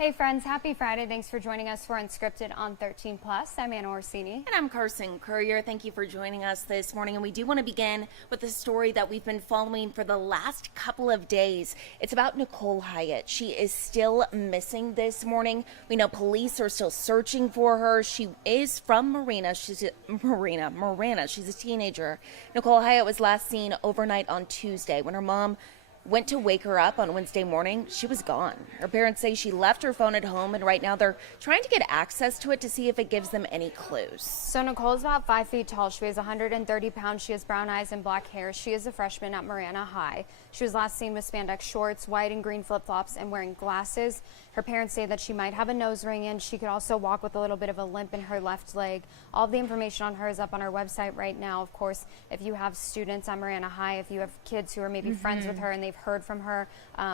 Hey friends, happy Friday. Thanks for joining us for Unscripted on 13 Plus. I'm Anna Orsini. And I'm Carson Courier. Thank you for joining us this morning. And we do want to begin with a story that we've been following for the last couple of days. It's about Nicole Hyatt. She is still missing this morning. We know police are still searching for her. She is from Marina. She's a teenager. Nicole Hyatt was last seen overnight on Tuesday when her mom went to wake her up on Wednesday morning. She was gone. Her parents say she left her phone at home, and right now they're trying to get access to it to see if it gives them any clues. So Nicole's about 5 feet tall. She weighs 130 pounds. She has brown eyes and black hair. She is a freshman at Marina High. She was last seen with spandex shorts, white and green flip-flops, and wearing glasses. Her parents say that she might have a nose ring in. She could also walk with a little bit of a limp in her left leg. All of the information on her is up on our website right now. Of course, if you have students at Marina High, if you have kids who are maybe friends with her and they've heard from her,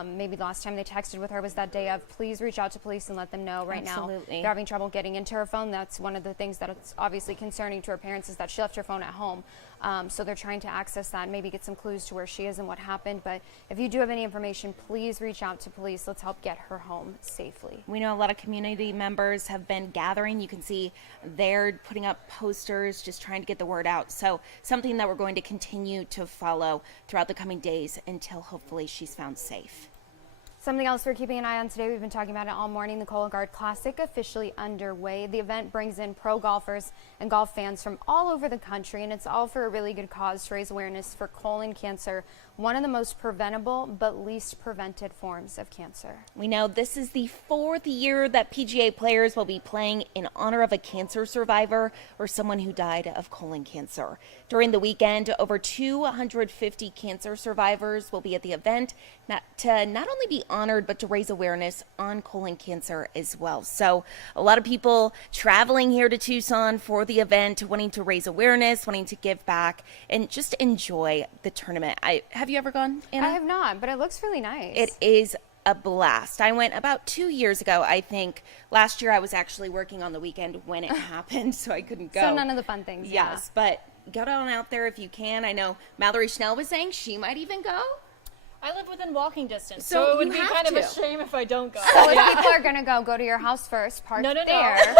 maybe the last time they texted with her was that day of, please reach out to police and let them know. Right now they're having trouble getting into her phone. That's one of the things that it's obviously concerning to her parents, is that she left her phone at home. So they're trying to access that and maybe get some clues to where she is and what happened. But if you do have any information, please reach out to police. Let's help get her home safely. We know a lot of community members have been gathering. You can see they're putting up posters, just trying to get the word out. So something that we're going to continue to follow throughout the coming days until hopefully she's found safe. Something else we're keeping an eye on today, we've been talking about it all morning, the Cologuard Classic officially underway. The event brings in pro golfers and golf fans from all over the country, and it's all for a really good cause to raise awareness for colon cancer, one of the most preventable but least prevented forms of cancer. We know this is the 4th year that PGA players will be playing in honor of a cancer survivor or someone who died of colon cancer. During the weekend, over 250 cancer survivors will be at the event to not only be honored, but to raise awareness on colon cancer as well. So a lot of people traveling here to Tucson for the event, wanting to raise awareness, wanting to give back, and just enjoy the tournament. Have you ever gone, Anna? I have not, but it looks really nice. It is a blast. I went about 2 years ago, I think. Last year I was actually working on the weekend when it happened, so I couldn't go. So none of the fun things. Yes, but get on out there if you can. I know Mallory Schnell was saying she might even go. I live within walking distance, so it would be kind of a shame if I don't go. So if people are going to go to your house first, park there,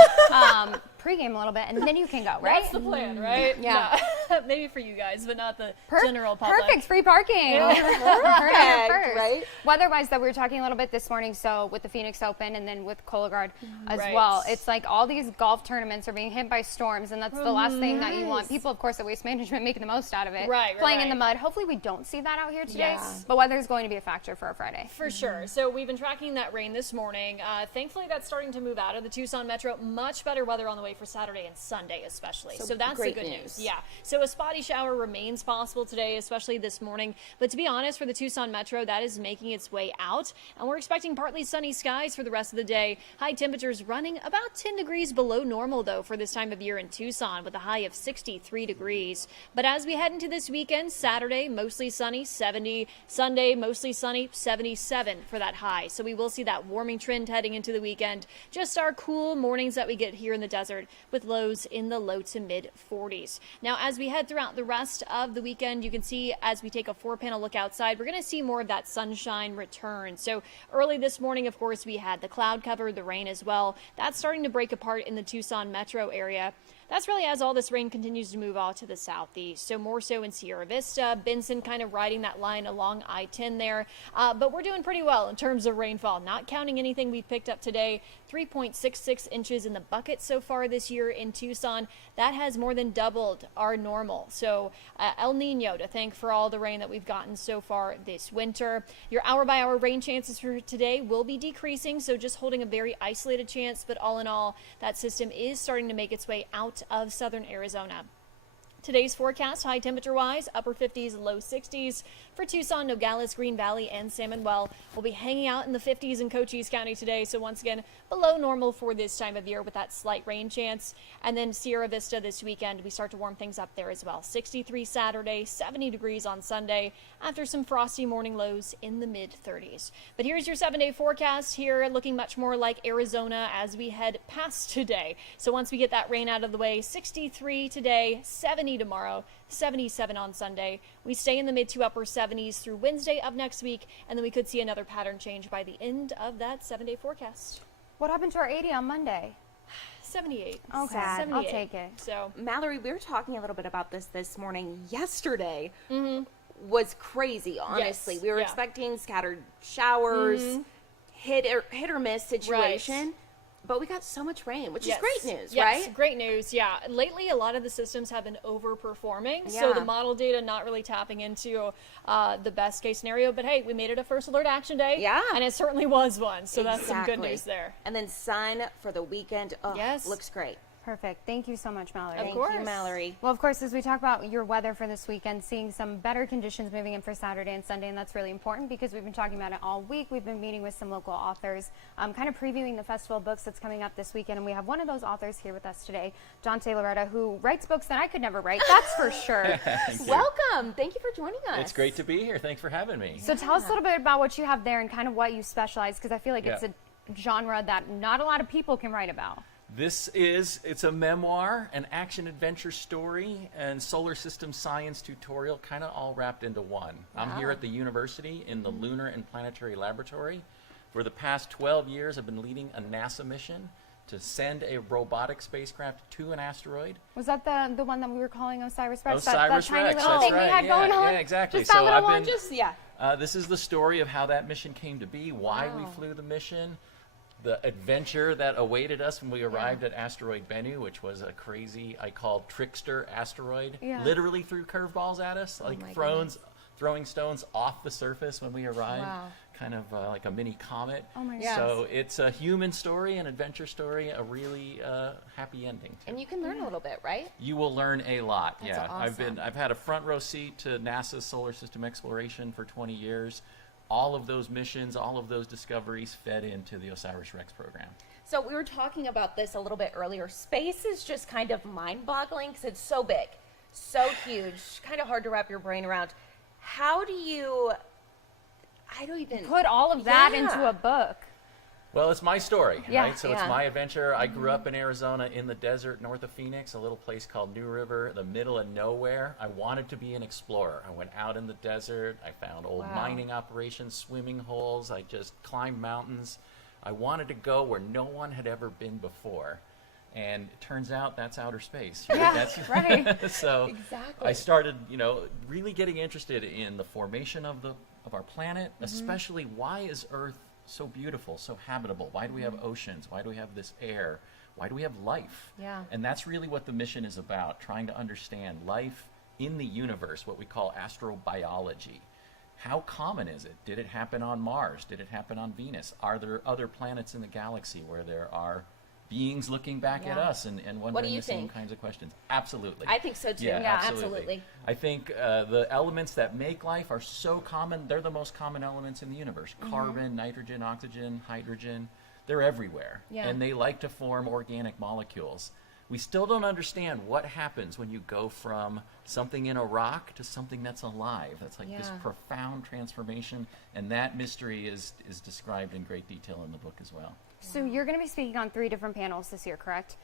pregame a little bit, and then you can go, right? That's the plan, right? Yeah. No. Maybe for you guys, but not the general public. Perfect, free parking. Yeah. Perfect, right? Weather-wise, that we were talking a little bit this morning, so with the Phoenix Open and then with Cologuard as Right. well, it's like all these golf tournaments are being hit by storms, and that's the last thing that you want. People, of course, at Waste Management making the most out of it. Right, Playing in right. the mud. Hopefully we don't see that out here today, Yeah. but weather is going to be a factor for our Friday. For sure. So we've been tracking that rain this morning. Thankfully, that's starting to move out of the Tucson metro. Much better weather on the way for Saturday and Sunday, especially. So that's the great good news. news. Yeah. So a spotty shower remains possible today, especially this morning. But to be honest, for the Tucson metro, that is making its way out. And we're expecting partly sunny skies for the rest of the day. High temperatures running about 10 degrees below normal, though, for this time of year in Tucson, with a high of 63 degrees. But as we head into this weekend, Saturday, mostly sunny, 70. Sunday, mostly sunny, 77 for that high. So we will see that warming trend heading into the weekend. Just our cool mornings that we get here in the desert, with lows in the low to mid 40s. Now, as we head throughout the rest of the weekend, you can see as we take a 4-panel look outside, we're going to see more of that sunshine return. So early this morning, of course, we had the cloud cover, the rain as well. That's starting to break apart in the Tucson metro area. That's really as all this rain continues to move off to the southeast. So more so in Sierra Vista, Benson kind of riding that line along I-10 there. But we're doing pretty well in terms of rainfall. Not counting anything we've picked up today, 3.66 inches in the bucket so far this year in Tucson. That has more than doubled our normal. So El Nino to thank for all the rain that we've gotten so far this winter. Your hour-by-hour rain chances for today will be decreasing, so just holding a very isolated chance. But all in all, that system is starting to make its way out of southern Arizona. Today's forecast, high temperature-wise, upper 50s, low 60s. For Tucson, Nogales, Green Valley, and San Manuel, we'll be hanging out in the 50s in Cochise County today. So once again, below normal for this time of year with that slight rain chance. And then Sierra Vista this weekend, we start to warm things up there as well. 63 Saturday, 70 degrees on Sunday, after some frosty morning lows in the mid-30s. But here's your 7-day forecast here, looking much more like Arizona as we head past today. So once we get that rain out of the way, 63 today, 70 tomorrow, 77 on Sunday. We stay in the mid to upper 70s through Wednesday of next week, and then we could see another pattern change by the end of that 7-day forecast. What happened to our 80 on Monday? 78. Okay, Sad. I'll take it. So Mallory, we were talking a little bit about this morning. Yesterday was crazy, honestly. Yes, We were yeah. expecting scattered showers, hit or miss situation, but we got so much rain, which is great news, yes, right? great news. Yeah. Lately, a lot of the systems have been overperforming. Yeah. So the model data not really tapping into the best case scenario. But hey, we made it a first alert action day. Yeah. And it certainly was one. So that's some good Exactly. news there. And then sun for the weekend. Oh, Yes. looks great. Perfect. Thank you so much, Mallory. Of Thank course. you, Mallory. Well, of course, as we talk about your weather for this weekend, seeing some better conditions moving in for Saturday and Sunday, and that's really important because we've been talking about it all week. We've been meeting with some local authors, kind of previewing the festival of books that's coming up this weekend, and we have one of those authors here with us today, Dante Loretta, who writes books that I could never write, that's for sure. Thank you. Welcome. Thank you for joining us. It's great to be here. Thanks for having me. So tell us a little bit about what you have there and kind of what you specialize, because I feel like it's Yeah. a genre that not a lot of people can write about. It's a memoir, an action-adventure story, and solar system science tutorial, kind of all wrapped into one. I'm here at the university in the Lunar and Planetary Laboratory. For the past 12 years, I've been leading a NASA mission to send a robotic spacecraft to an asteroid. Was that the one that we were calling OSIRIS-REx? that OSIRIS-REx, tiny little that's thing we right. had going on? Yeah, exactly. Just that So little I've one? been this is the story of how that mission came to be, why we flew the mission, the adventure that awaited us when we arrived at asteroid Bennu, which was a crazy, I called trickster asteroid. Yeah. Literally threw curveballs at us, like throwing stones off the surface when we arrived, kind of like a mini comet. Oh my Yes. So it's a human story, an adventure story, a really happy ending. Too. And you can learn a little bit, right? You will learn a lot. That's yeah, awesome. I've had a front row seat to NASA's solar system exploration for 20 years. All of those missions, all of those discoveries fed into the OSIRIS-REx program. So we were talking about this a little bit earlier. Space is just kind of mind-boggling because it's so big, so huge, kind of hard to wrap your brain around. How do you? I don't even Put all of that Yeah. into a book. Well, it's my story, Yeah, right? So yeah. it's my adventure. I grew up in Arizona in the desert north of Phoenix, a little place called New River, the middle of nowhere. I wanted to be an explorer. I went out in the desert. I found old mining operations, swimming holes. I just climbed mountains. I wanted to go where no one had ever been before. And it turns out that's outer space. Yeah, That's, right. So Exactly. I started, really getting interested in the formation of our planet, especially why is Earth so beautiful, so habitable? Why do we have oceans? Why do we have this air? Why do we have life? Yeah. And that's really what the mission is about, trying to understand life in the universe, what we call astrobiology. How common is it? Did it happen on Mars? Did it happen on Venus? Are there other planets in the galaxy where there are beings looking back at us and wondering you the same think? kinds of questions? Absolutely. I think so too. Yeah, Yeah, absolutely. absolutely. I think the elements that make life are so common. They're the most common elements in the universe. Carbon, nitrogen, oxygen, hydrogen. They're everywhere. Yeah. And they like to form organic molecules. We still don't understand what happens when you go from something in a rock to something that's alive. That's like this Yeah. profound transformation. And that mystery is described in great detail in the book as well. So you're going to be speaking on 3 different panels this year, correct?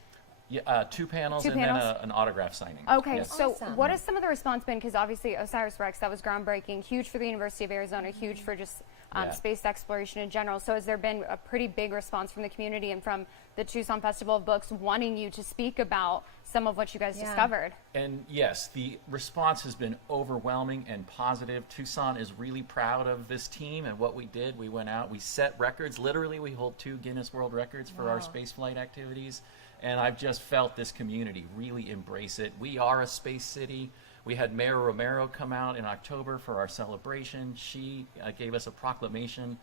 Yeah, 2 panels Two and panels? then an autograph signing. Okay, Yes. so Awesome. what has some of the response been? Because obviously OSIRIS-REx, that was groundbreaking, huge for the University of Arizona, huge for just Yeah. space exploration in general. So has there been a pretty big response from the community and from the Tucson Festival of Books wanting you to speak about some of what you guys discovered? And yes, the response has been overwhelming and positive. Tucson is really proud of this team and what we did. We went out, we set records. Literally, we hold 2 Guinness World Records for our spaceflight activities. And I've just felt this community really embrace it. We are a space city. We had Mayor Romero come out in October for our celebration. She gave us a proclamation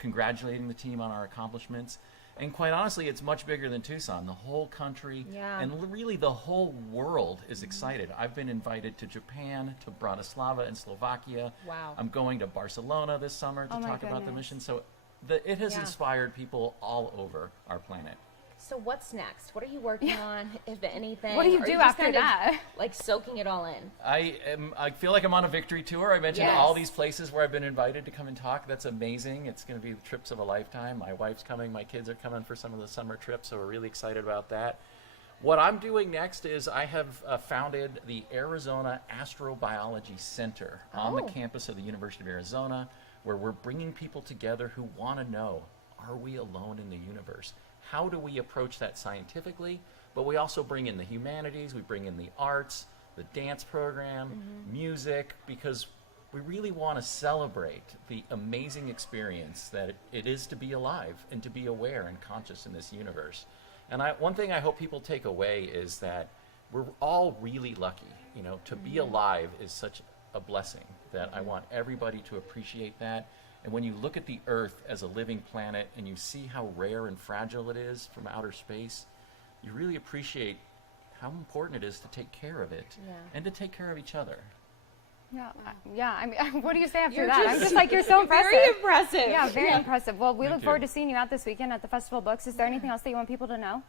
congratulating the team on our accomplishments. And quite honestly, it's much bigger than Tucson. The whole country and really the whole world is excited. I've been invited to Japan, to Bratislava and Slovakia. Wow. I'm going to Barcelona this summer to Oh my talk about the goodness. mission. So it has inspired people all over our planet. So what's next? What are you working on, if anything? What do you Or do are just after kind of, that? like soaking it all in. I feel like I'm on a victory tour. I mentioned Yes. all these places where I've been invited to come and talk. That's amazing. It's going to be the trips of a lifetime. My wife's coming. My kids are coming for some of the summer trips, so we're really excited about that. What I'm doing next is I have founded the Arizona Astrobiology Center on the campus of the University of Arizona, where we're bringing people together who want to know are we alone in the universe? How do we approach that scientifically? But we also bring in the humanities, we bring in the arts, the dance program, music, because we really want to celebrate the amazing experience that it is to be alive and to be aware and conscious in this universe. And one thing I hope people take away is that we're all really lucky. You know, to be alive is such a blessing that I want everybody to appreciate that. And when you look at the Earth as a living planet and you see how rare and fragile it is from outer space, you really appreciate how important it is to take care of it and to take care of each other. Yeah. I mean, what do you say after You're that? I'm just like, you're so impressive. Very impressive. Yeah, very impressive. Well, we Thank look forward you. to seeing you out this weekend at the Festival of Books. Is there anything else that you want people to know?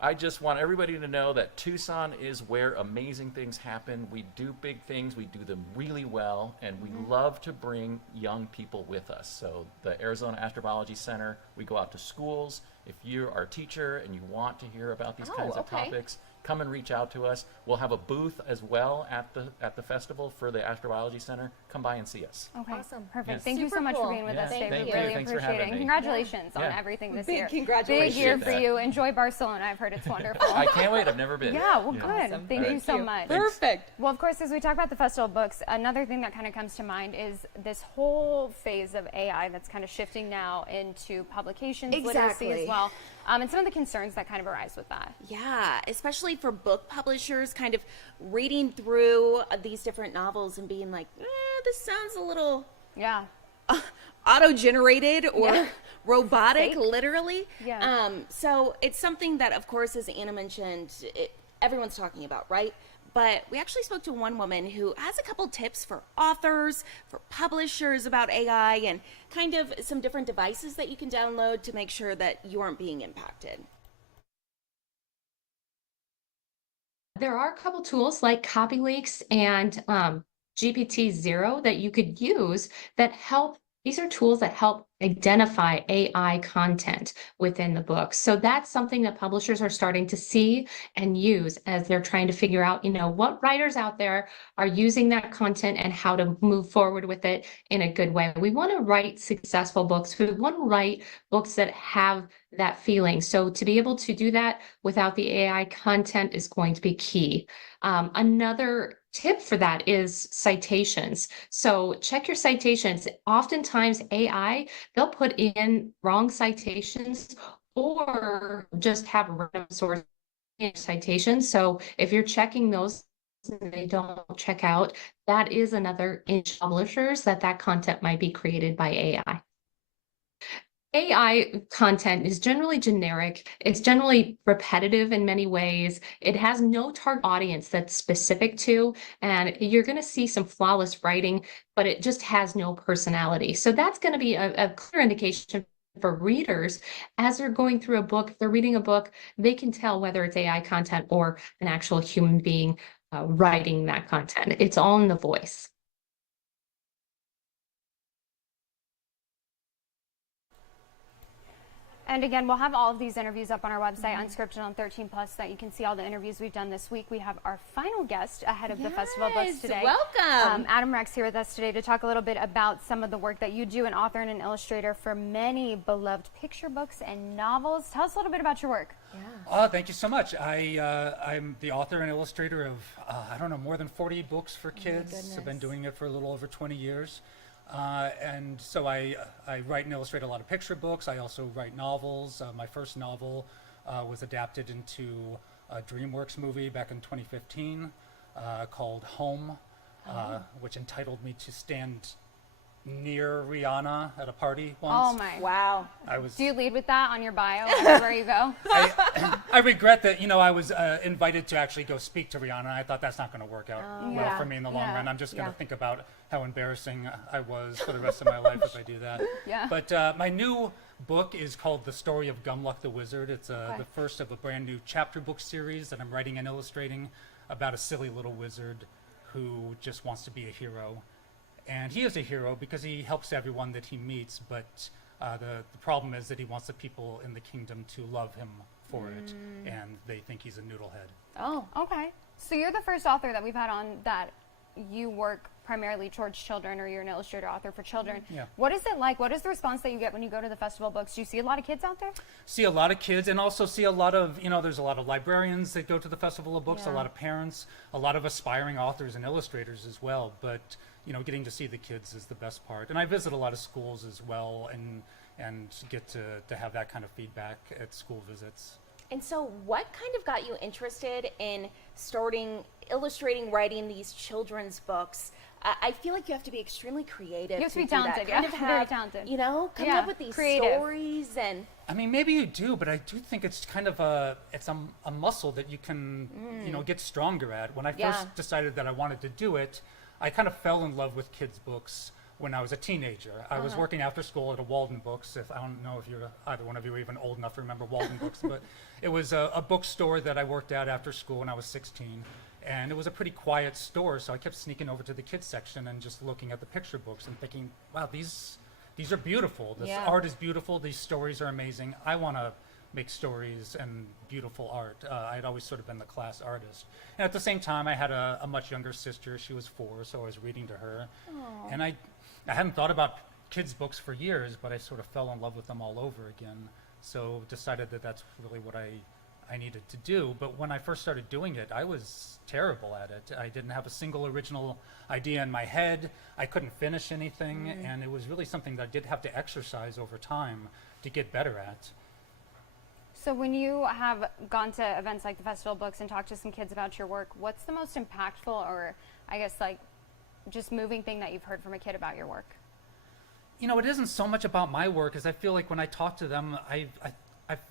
I just want everybody to know that Tucson is where amazing things happen. We do big things, we do them really well, and we love to bring young people with us. So the Arizona Astrobiology Center, we go out to schools. If you are a teacher and you want to hear about these kinds of topics, come and reach out to us. We'll have a booth as well at the festival for the Astrobiology Center. Come by and see us. Okay, Awesome. perfect. Yes. Thank you so much for cool. being with Yeah, us today. thank We you. really Thanks for appreciate it. having And me. congratulations on Yeah. everything this Big year. congratulations. Big year Appreciate for that. you. Enjoy Barcelona. I've heard it's wonderful. I can't wait. I've never been. Yeah, well, good. Awesome. Thank you Thank so you. much. Perfect. Well, of course, as we talk about the Festival of Books, another thing that kind of comes to mind is this whole phase of AI that's kind of shifting now into publications literacy Exactly. as well, and some of the concerns that kind of arise with that. Yeah, especially for book publishers, kind of reading through these different novels and being like, this sounds a little Yeah. auto-generated or Yeah. robotic, Fake. literally. Yeah. So it's something that, of course, as Anna mentioned, everyone's talking about, right? But we actually spoke to one woman who has a couple tips for authors, for publishers about AI, and kind of some different devices that you can download to make sure that you aren't being impacted. There are a couple tools like CopyLeaks and GPT-0 that you could use that help. These are tools that help identify AI content within the book. So that's something that publishers are starting to see and use as they're trying to figure out, what writers out there are using that content and how to move forward with it in a good way. We want to write successful books. We want to write books that have that feeling. So to be able to do that without the AI content is going to be key. Another tip for that is citations. So check your citations. Oftentimes AI, they'll put in wrong citations or just have random source citations. So if you're checking those and they don't check out, that is another inch publishers that content might be created by AI. AI content is generally generic. It's generally repetitive in many ways. It has no target audience that's specific to, and you're going to see some flawless writing, but it just has no personality. So that's going to be a clear indication for readers as they're going through a book. If they're reading a book, they can tell whether it's AI content or an actual human being writing that content. It's all in the voice. And again, we'll have all of these interviews up on our website, Unscripted on 13 Plus, so that you can see all the interviews we've done this week. We have our final guest ahead of the Festival of Books Yes, today. welcome. Adam Rex here with us today to talk a little bit about some of the work that you do, an author and an illustrator for many beloved picture books and novels. Tell us a little bit about your work. Thank you so much. I'm the author and illustrator of, I don't know, more than 40 books for kids. I've been doing it for a little over 20 years. And so I write and illustrate a lot of picture books. I also write novels. My first novel was adapted into a DreamWorks movie back in 2015 called Home, which entitled me to stand near Rihanna at a party once. Oh my. Wow. Do you lead with that on your bio everywhere you go? I regret that, I was invited to actually go speak to Rihanna. I thought that's not going to work out well Yeah. for me in the long Yeah. run. I'm just going to Yeah. think about how embarrassing I was for the rest of my life if I do that. Yeah. But my new book is called The Story of Gumluck the Wizard. It's the first of a brand new chapter book series that I'm writing and illustrating about a silly little wizard who just wants to be a hero. And he is a hero because he helps everyone that he meets, but the problem is that he wants the people in the kingdom to love him for it, and they think he's a noodlehead. Oh, okay. So you're the first author that we've had on that you work primarily towards children, or you're an illustrator author for children. Yeah. What is it like? What is the response that you get when you go to the festival of books? Do you see a lot of kids out there? See a lot of kids, and also see a lot of, there's a lot of librarians that go to the Festival of Books, a Yeah. lot of parents, a lot of aspiring authors and illustrators as well. But, getting to see the kids is the best part. And I visit a lot of schools as well, and get to have that kind of feedback at school visits. And so, what kind of got you interested in starting illustrating, writing these children's books? I feel like you have to be extremely creative. You have to be do that. talented, Kind yeah. of Very have, talented. Come Yeah, up with these creative. stories and. I mean, maybe you do, but I do think it's kind of a muscle that you can, get stronger at. When I Yeah. first decided that I wanted to do it, I kind of fell in love with kids' books when I was a teenager. I was working after school at a Walden Books. I don't know if either one of you are even old enough to remember Walden Books, but it was a bookstore that I worked at after school when I was 16. And it was a pretty quiet store, so I kept sneaking over to the kids section and just looking at the picture books and thinking, wow, these are beautiful. This Yeah. art is beautiful. These stories are amazing. I want to make stories and beautiful art. I'd always sort of been the class artist. And at the same time, I had a much younger sister. She was 4, so I was reading to her. And I hadn't thought about kids' books for years, but I sort of fell in love with them all over again. So decided that that's really what I needed to do. But when I first started doing it, I was terrible at it. I didn't have a single original idea in my head. I couldn't finish anything. And it was really something that I did have to exercise over time to get better at. So when you have gone to events like the Festival of Books and talked to some kids about your work, what's the most impactful, or I guess like just moving thing that you've heard from a kid about your work? It isn't so much about my work, as I feel like when I talk to them, I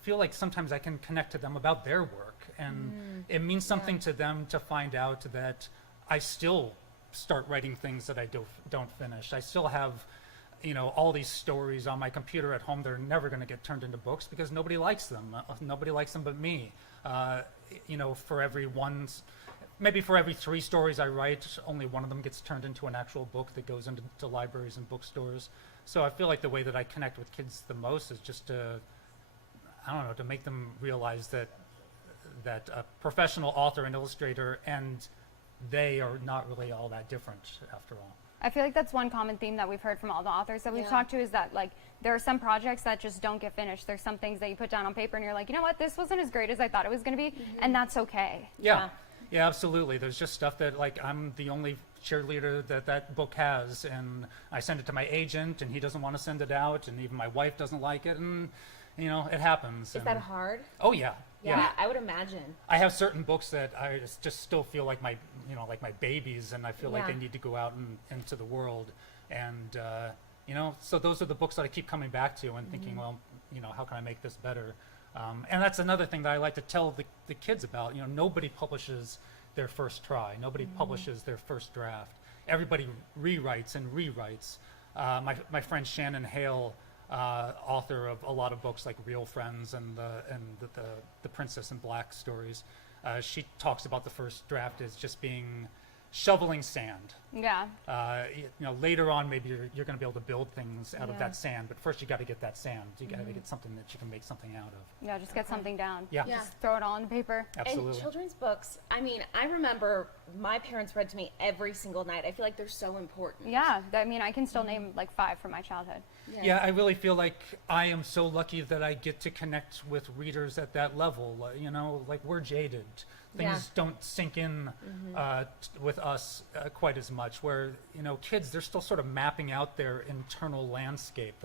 feel like sometimes I can connect to them about their work, and it means something to them to find out that I still start writing things that I don't finish. I still have, all these stories on my computer at home that are never going to get turned into books because nobody likes them. Nobody likes them but me. Maybe for every 3 stories I write, only one of them gets turned into an actual book that goes into libraries and bookstores. So I feel like the way that I connect with kids the most is just to make them realize that a professional author and illustrator and they are not really all that different after all. I feel like that's one common theme that we've heard from all the authors that we've Yeah. talked to, is that like there are some projects that just don't get finished. There's some things that you put down on paper and you're like, you know what, this wasn't as great as I thought it was going to be, and that's okay. Yeah, absolutely. There's just stuff that, like, I'm the only cheerleader that book has, and I send it to my agent, and he doesn't want to send it out, and even my wife doesn't like it, and it happens. Is that hard? Oh yeah. Yeah, I would imagine. I have certain books that I just still feel like my babies, and I feel like Yeah. they need to go out into the world, and so those are the books that I keep coming back to and thinking, well, how can I make this better? And that's another thing that I like to tell the kids about. Nobody publishes their first try. Nobody publishes their first draft. Everybody rewrites and rewrites. My friend Shannon Hale, author of a lot of books like Real Friends and the Princess in Black stories, she talks about the first draft as just being shoveling sand. Yeah. Later on, maybe you're going to be able to build things out of Yeah. that sand, but first you got to get that sand. You got to get something that you can make something out of. Yeah, just get something down. Yeah. Yeah. Just throw it all on the paper. Absolutely. And children's books, I remember my parents read to me every single night. I feel like they're so important. Yeah, I can still name like 5 from my childhood. Yeah, I really feel like I am so lucky that I get to connect with readers at that level. Like, we're jaded. Things don't sink in with us quite as much. Where, kids, they're still sort of mapping out their internal landscape,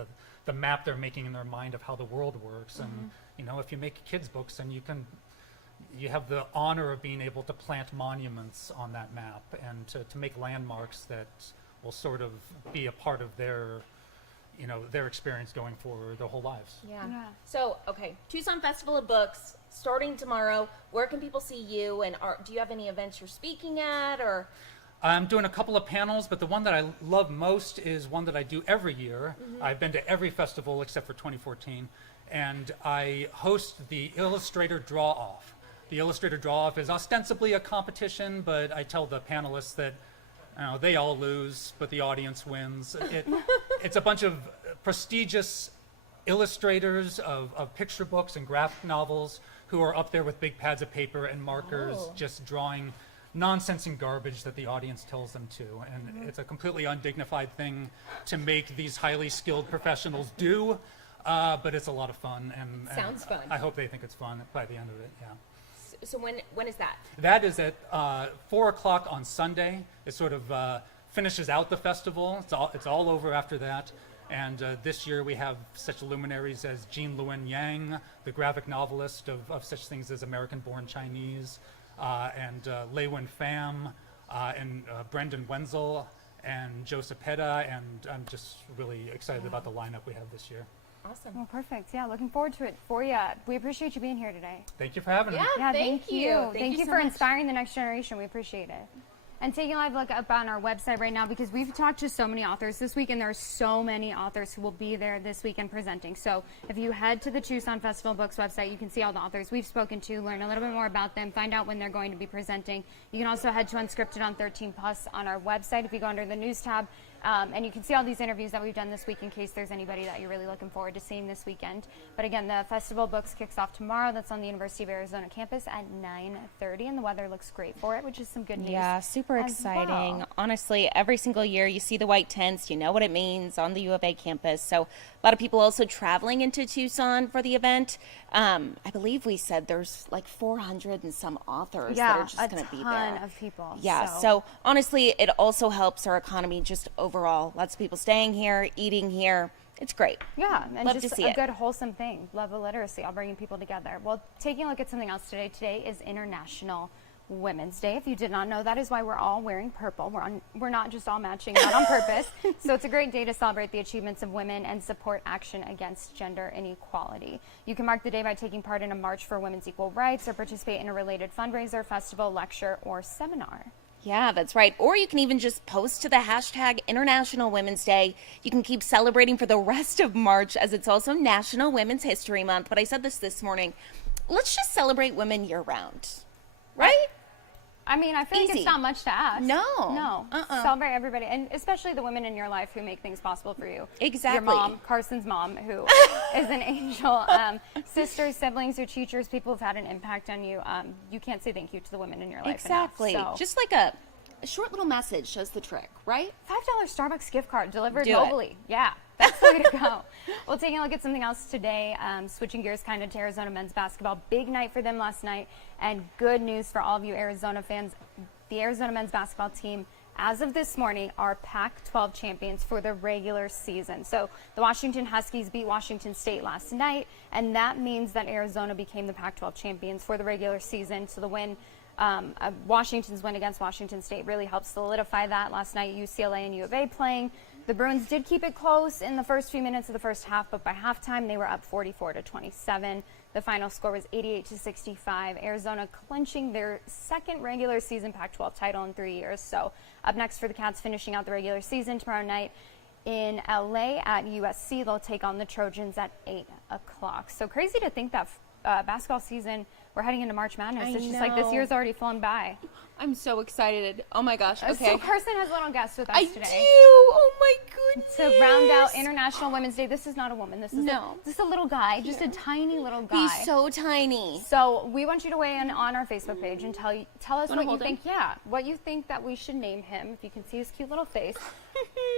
the map they're making in their mind of how the world works. And, if you make kids' books, then you have the honor of being able to plant monuments on that map and to make landmarks that will sort of be a part of their experience going forward their whole lives. Yeah. Yeah. So, okay, Tucson Festival of Books starting tomorrow. Where can people see you? And do you have any events you're speaking at, or? I'm doing a couple of panels, but the one that I love most is one that I do every year. I've been to every festival except for 2014, and I host the Illustrator Draw-Off. The Illustrator Draw-Off is ostensibly a competition, but I tell the panelists that they all lose, but the audience wins. It's a bunch of prestigious illustrators of picture books and graphic novels who are up there with big pads of paper and markers, just drawing nonsense and garbage that the audience tells them to. And it's a completely undignified thing to make these highly skilled professionals do, but it's a lot of fun. And Sounds fun. I hope they think it's fun by the end of it, yeah. So when is that? That is at 4 o'clock on Sunday. It sort of finishes out the festival. It's all over after that. And this year we have such luminaries as Jean Luen Yang, the graphic novelist of such things as American-Born Chinese, and Lei Wen Pham, and Brendan Wenzel, and Joseph Peda, and I'm just really excited about the lineup we have this year. Awesome. Well, perfect. Yeah, looking forward to it for you. We appreciate you being here today. Thank you for having me. Yeah, thank you. Thank you so for much. inspiring the next generation. We appreciate it. And taking a live look up on our website right now, because we've talked to so many authors this week, and there are so many authors who will be there this weekend presenting. So if you head to the Tucson Festival Books website, you can see all the authors we've spoken to, learn a little bit more about them, find out when they're going to be presenting. You can also head to Unscripted on 13 Plus on our website if you go under the news tab. And you can see all these interviews that we've done this week in case there's anybody that you're really looking forward to seeing this weekend. But again, the Festival Books kicks off tomorrow. That's on the University of Arizona campus at 9:30, and the weather looks great for it, which is some good news. Yeah, super as exciting. well. Honestly, every single year you see the white tents, you know what it means on the U of A campus. So a lot of people also traveling into Tucson for the event. I believe we said there's like 400 and some authors that are just going to be there. a ton of people. Yeah, so honestly, it also helps our economy just overall. Lots of people staying here, eating here. It's great. Yeah, and Love just to see a it. good wholesome thing. Love of literacy, all bringing people together. Well, taking a look at something else today. Today is International Women's Day. If you did not know, that is why we're all wearing purple. We're not just all matching out on purpose. So it's a great day to celebrate the achievements of women and support action against gender inequality. You can mark the day by taking part in a march for women's equal rights or participate in a related fundraiser, festival, lecture, or seminar. Yeah, that's right. Or you can even just post to the hashtag International Women's Day. You can keep celebrating for the rest of March as it's also National Women's History Month. But I said this morning, let's just celebrate women year round, right? I mean, I feel like Easy. it's not much to ask. No. Celebrate everybody, and especially the women in your life who make things possible for you. Exactly. Your mom, Carson's mom, who is an angel. Sisters, siblings, your teachers, people who've had an impact on you. You can't say thank you to the women in your life Exactly. enough. So. Just like a short little message shows the trick, right? $5 Starbucks gift card delivered Do it. globally. Yeah, that's the way to go. Well, taking a look at something else today, switching gears kind of to Arizona men's basketball. Big night for them last night, and good news for all of you Arizona fans. The Arizona men's basketball team, as of this morning, are Pac-12 champions for the regular season. So the Washington Huskies beat Washington State last night, and that means that Arizona became the Pac-12 champions for the regular season. So the win, Washington's win against Washington State really helps solidify that. Last night, UCLA and U of A playing. The Bruins did keep it close in the first few minutes of the first half, but by halftime, they were up 44-27. The final score was 88-65. Arizona clinching their second regular season Pac-12 title in 3 years. So up next for the Cats, finishing out the regular season tomorrow night in LA at USC. They'll take on the Trojans at 8 o'clock. So crazy to think that basketball season, we're heading into March Madness. It's just like this year's already flown by. I'm so excited. Oh my gosh. Okay. So Carson has a little guest with us I today. do. Oh my goodness. To round out International Women's Day. This is not a woman. This is just a little guy, just a tiny little guy. He's so tiny. So we want you to weigh in on our Facebook page and tell us what you hold him? think. Yeah, what you think that we should name him. If you can see his cute little face.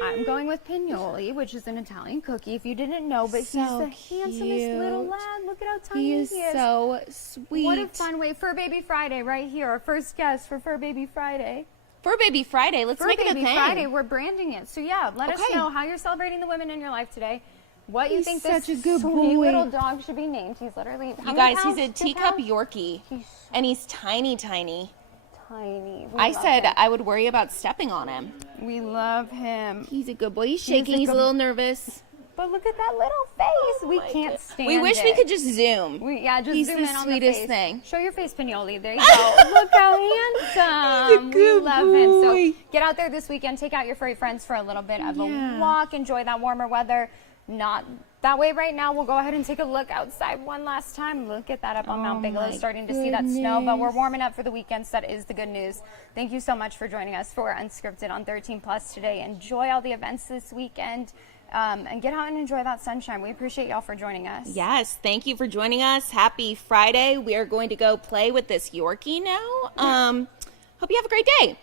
I'm going with Pignoli, which is an Italian cookie. If you didn't know, but So he's the handsomest little cute. lad. Look at how tiny He he is is. so sweet. What a fun way. Fur Baby Friday right here. Our first guest for Fur Baby Friday. Fur Baby Friday. Let's Fur make it a Baby thing. Friday, we're branding it. So yeah, let us Okay. know how you're celebrating the women in your life today. What you He's think such this a good sweet boy. little dog should be named. He's literally You guys, he's a teacup Yorkie. Yorkie, He's and he's tiny, tiny. tiny. I said I would worry about stepping on him. we love him. He's a good boy. He's shaking. He's a good- little nervous. But look at that little face. We can't stand We wish we it. could just zoom. Just He's zoom the in on sweetest the face. thing. Show your face, Pignoli. There you go. Look how handsome. good we love him. So boy. get out there this weekend. Take out your furry friends for a little bit of Yeah. a walk. Enjoy that warmer weather. Not that way right now. We'll go ahead and take a look outside one last time. Look at that up on Mount Bigelow. my Starting to see that snow, but we're goodness. warming up for the weekend. So that is the good news. Thank you so much for joining us for Unscripted on 13 Plus today. Enjoy all the events this weekend. And get out and enjoy that sunshine. We appreciate y'all for joining us. Yes, thank you for joining us. Happy Friday. We are going to go play with this Yorkie now. Hope you have a great day.